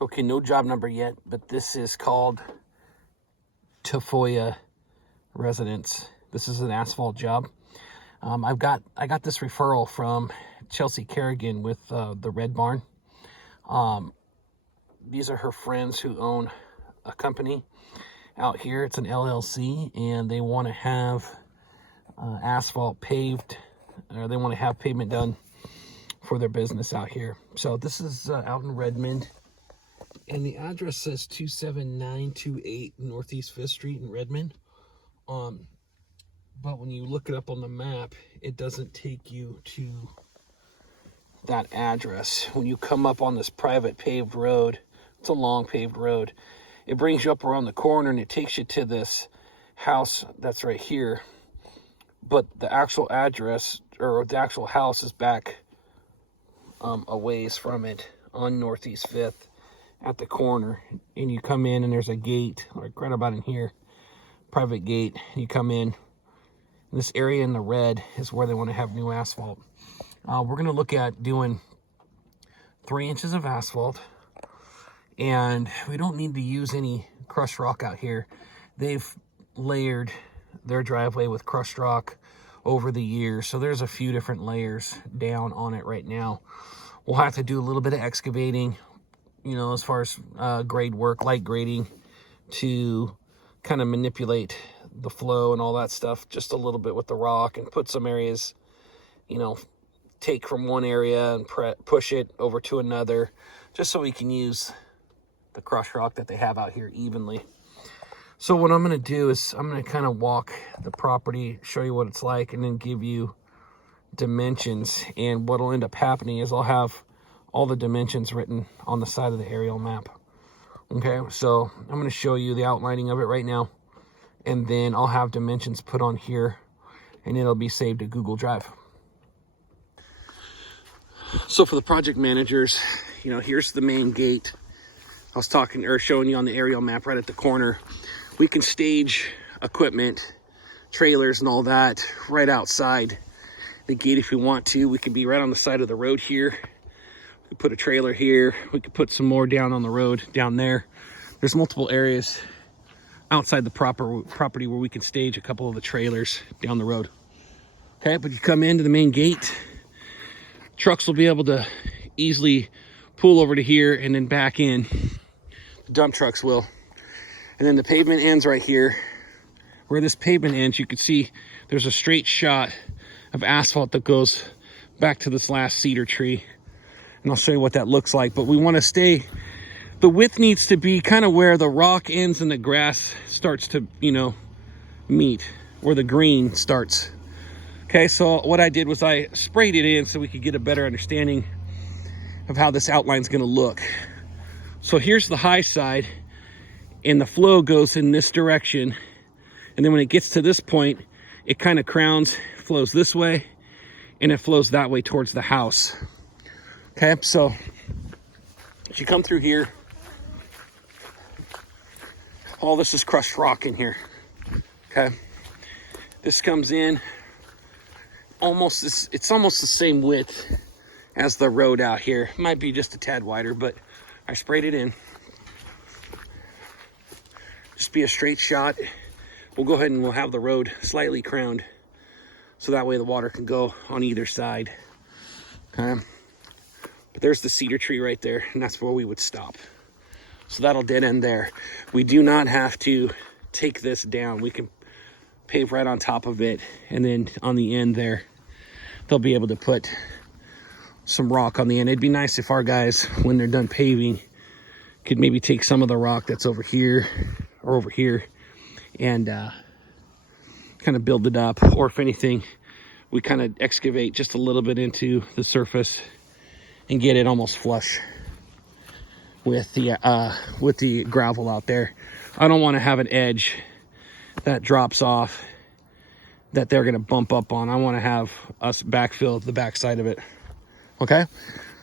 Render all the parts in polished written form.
Okay, no job number yet, but this is called Tafoya Residence. This is an asphalt job. I got this referral from Chelsea Kerrigan with the Red Barn. These are her friends who own a company out here. It's an LLC, and they want to have asphalt paved, or they want to have pavement done for their business out here. So this is out in Redmond, and the address says 27928 Northeast 5th Street in Redmond. But when you look it up on the map, it doesn't take you to that address. When you come up on this private paved road, it's a long paved road, it brings you up around the corner and it takes you to this house that's right here. But the actual address, or the actual house, is back a ways from it on Northeast 5th at the corner. And you come in and there's a gate, like right about in here, private gate. You come in. This area in the red is where they want to have new asphalt. We're going to look at doing 3 inches of asphalt. And we don't need to use any crushed rock out here. They've layered their driveway with crushed rock over the years. So there's a few different layers down on it right now. We'll have to do a little bit of excavating, you know, as far as grade work, light grading, to kind of manipulate the flow and all that stuff just a little bit with the rock, and put some areas, you know, take from one area and push it over to another, just so we can use the crushed rock that they have out here evenly. So what I'm going to do is I'm going to kind of walk the property, show you what it's like, and then give you dimensions. And what'll end up happening is I'll have all the dimensions written on the side of the aerial map. Okay, so I'm going to show you the outlining of it right now, and then I'll have dimensions put on here, and it'll be saved to Google Drive. So for the project managers, you know, here's the main gate. I was talking or showing you on the aerial map right at the corner. We can stage equipment, trailers and all that right outside the gate if we want to. We could be right on the side of the road here. We could put a trailer here. We could put some more down on the road down there. There's multiple areas outside the property where we can stage a couple of the trailers down the road. Okay, but you come into the main gate, trucks will be able to easily pull over to here and then back in. The dump trucks will. And then the pavement ends right here. Where this pavement ends, you can see there's a straight shot of asphalt that goes back to this last cedar tree. And I'll show you what that looks like. But we want to stay, the width needs to be kind of where the rock ends and the grass starts to, you know, meet, where the green starts. Okay, so what I did was I sprayed it in so we could get a better understanding of how this outline is going to look. So here's the high side, and the flow goes in this direction. And then when it gets to this point, it kind of crowns, flows this way, and it flows that way towards the house. Okay, so as you come through here, all this is crushed rock in here. Okay, this comes in almost this, it's almost the same width as the road out here. Might be just a tad wider, but I sprayed it in. Just be a straight shot. We'll go ahead and we'll have the road slightly crowned, so that way the water can go on either side. Okay. But there's the cedar tree right there, and that's where we would stop. So that'll dead end there. We do not have to take this down. We can pave right on top of it, and then on the end there, they'll be able to put some rock on the end. It'd be nice if our guys, when they're done paving, could maybe take some of the rock that's over here or over here and kind of build it up. Or if anything, we kind of excavate just a little bit into the surface and get it almost flush with the gravel out there. I don't want to have an edge that drops off that they're going to bump up on. I want to have us backfill the backside of it. Okay,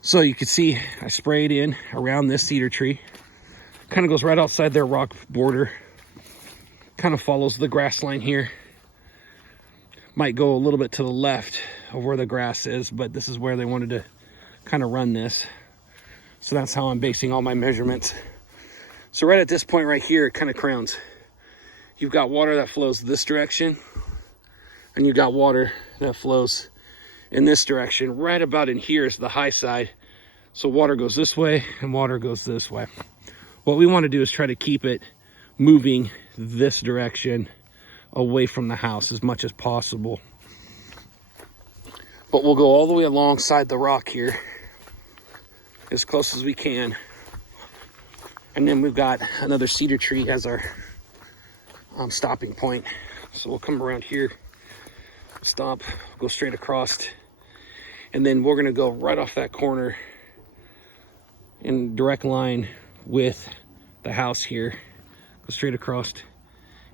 so you can see I sprayed in around this cedar tree. Kind of goes right outside their rock border. Kind of follows the grass line here. Might go a little bit to the left of where the grass is, but this is where they wanted to kind of run this. So that's how I'm basing all my measurements. So right at this point right here, it kind of crowns. You've got water that flows this direction, and you've got water that flows in this direction. Right about in here is the high side. So water goes this way and water goes this way. What we want to do is try to keep it moving this direction away from the house as much as possible. But we'll go all the way alongside the rock here as close as we can. And then we've got another cedar tree as our stopping point. So we'll come around here, stop, go straight across, and then we're gonna go right off that corner in direct line with the house here, go straight across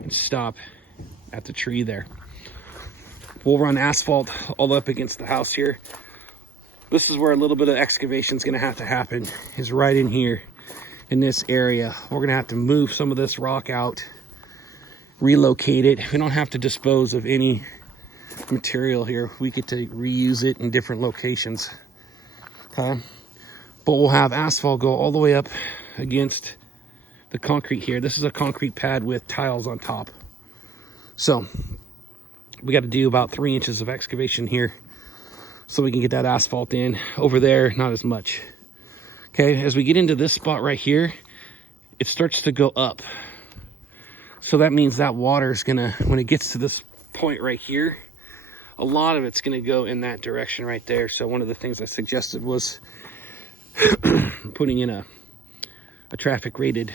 and stop at the tree there. We'll run asphalt all up against the house here. This is where a little bit of excavation is gonna have to happen, is right in here in this area. We're gonna have to move some of this rock out, relocate it. We don't have to dispose of any material here. We get to reuse it in different locations, okay? But we'll have asphalt go all the way up against the concrete here. This is a concrete pad with tiles on top. So we got to do about 3 inches of excavation here so we can get that asphalt in. Over there, not as much. Okay, as we get into this spot right here, it starts to go up. So that means that water is gonna, when it gets to this point right here, a lot of it's gonna go in that direction right there. So one of the things I suggested was putting in a traffic rated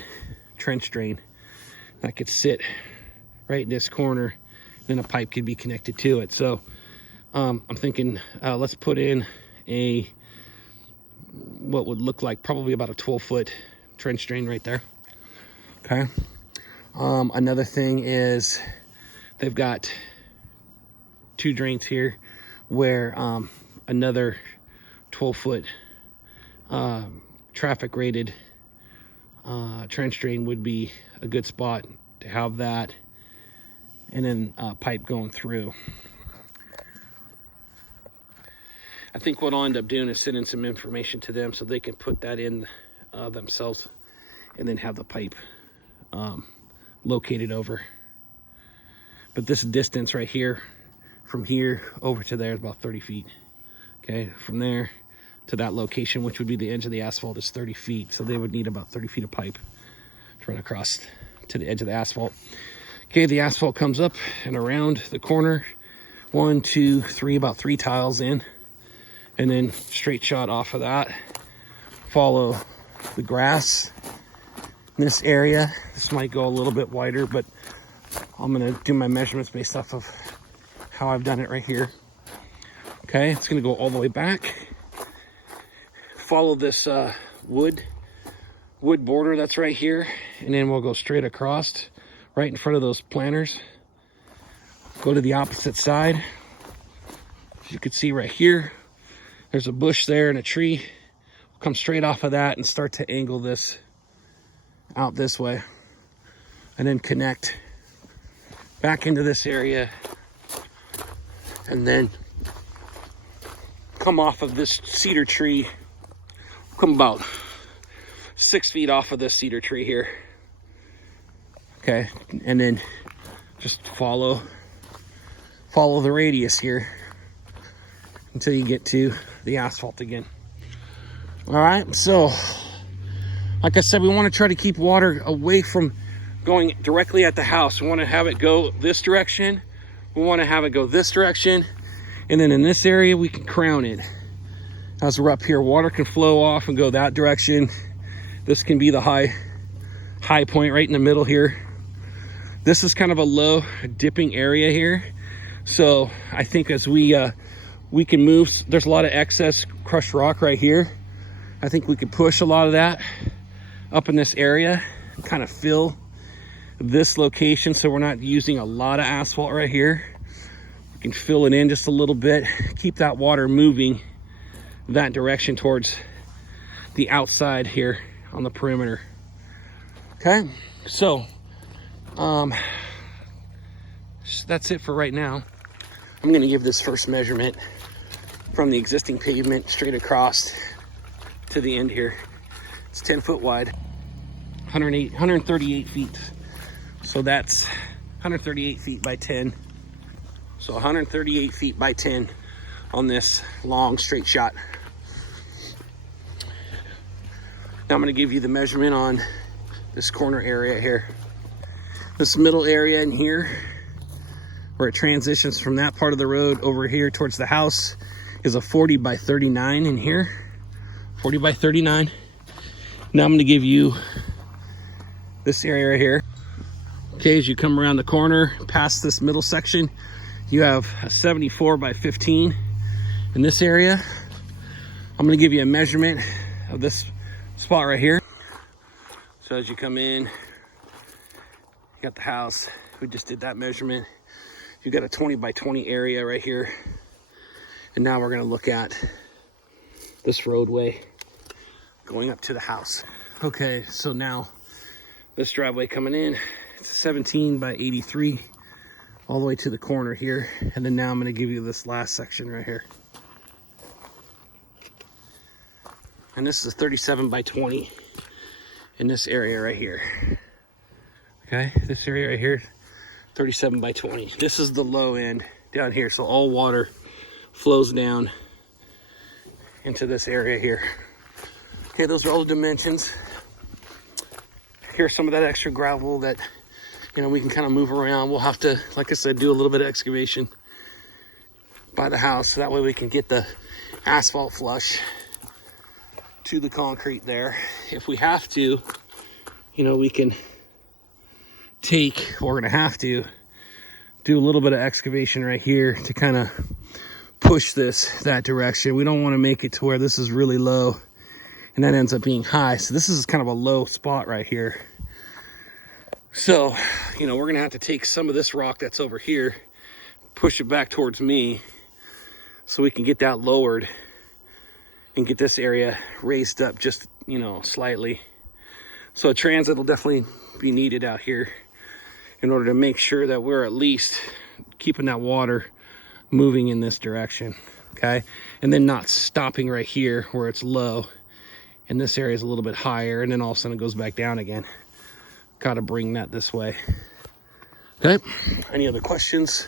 trench drain that could sit right in this corner, then a pipe could be connected to it. So I'm thinking let's put in a what would look like probably about a 12-foot trench drain right there. Okay. Another thing is they've got 2 drains here where another 12-foot traffic rated trench drain would be a good spot to have that, and then pipe going through. I think what I'll end up doing is sending some information to them so they can put that in themselves, and then have the pipe located over. But this distance right here, from here over to there, is about 30 feet. Okay, from there to that location, which would be the edge of the asphalt, is 30 feet. So they would need about 30 feet of pipe to run across to the edge of the asphalt. Okay, the asphalt comes up and around the corner. 1, 2, 3, about 3 tiles in. And then straight shot off of that. Follow the grass in this area. This might go a little bit wider, but I'm gonna do my measurements based off of how I've done it right here. Okay, it's gonna go all the way back. Follow this wood border that's right here, and then we'll go straight across right in front of those planters. Go to the opposite side. As you can see right here, there's a bush there and a tree. We'll come straight off of that and start to angle this out this way, and then connect back into this area, and then come off of this cedar tree. Come about 6 feet off of this cedar tree here. Okay, and then just follow the radius here until you get to the asphalt again. All right, so like I said, we want to try to keep water away from going directly at the house. We want to have it go this direction. We want to have it go this direction. And then in this area, we can crown it. As we're up here, water can flow off and go that direction. This can be the high point right in the middle here. This is kind of a low dipping area here. So I think as we can move, there's a lot of excess crushed rock right here. I think we could push a lot of that up in this area and kind of fill this location so we're not using a lot of asphalt right here. We can fill it in just a little bit, keep that water moving that direction towards the outside here on the perimeter. Okay, so that's it for right now. I'm going to give this first measurement from the existing pavement straight across to the end here. It's 10 foot wide, 138 feet. So that's 138 feet by 10. So 138 feet by 10 on this long straight shot. Now I'm going to give you the measurement on this corner area here. This middle area in here, where it transitions from that part of the road over here towards the house, is a 40 by 39 in here. 40 by 39. Now I'm going to give you this area right here. Okay, as you come around the corner past this middle section, you have a 74 by 15 in this area. I'm going to give you a measurement of this spot right here. So as you come in, you got the house. We just did that measurement. You got a 20 by 20 area right here. And now we're going to look at this roadway going up to the house. Okay, so now this driveway coming in, it's a 17 by 83 all the way to the corner here. And then now I'm going to give you this last section right here. And this is 37 by 20 in this area right here. Okay, this area right here, 37 by 20. This is the low end down here. So all water flows down into this area here. Okay, those are all the dimensions. Here's some of that extra gravel that, you know, we can kind of move around. We'll have to, like I said, do a little bit of excavation by the house. So that way we can get the asphalt flush to the concrete there. If we have to, you know, we can we're gonna have to do a little bit of excavation right here to kind of push this that direction. We don't want to make it to where this is really low and that ends up being high. So this is kind of a low spot right here. So, you know, we're gonna have to take some of this rock that's over here, push it back towards me so we can get that lowered and get this area raised up just, you know, slightly. So a transit will definitely be needed out here in order to make sure that we're at least keeping that water moving in this direction, okay? And then not stopping right here where it's low and this area is a little bit higher, and then all of a sudden it goes back down again. Got to bring that this way. Okay, any other questions,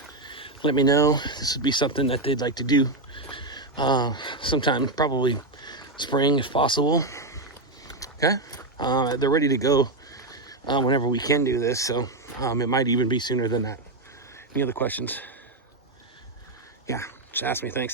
let me know. This would be something that they'd like to do sometime, probably spring if possible. Okay, they're ready to go whenever we can do this, so it might even be sooner than that. Any other questions? Yeah, just ask me. Thanks.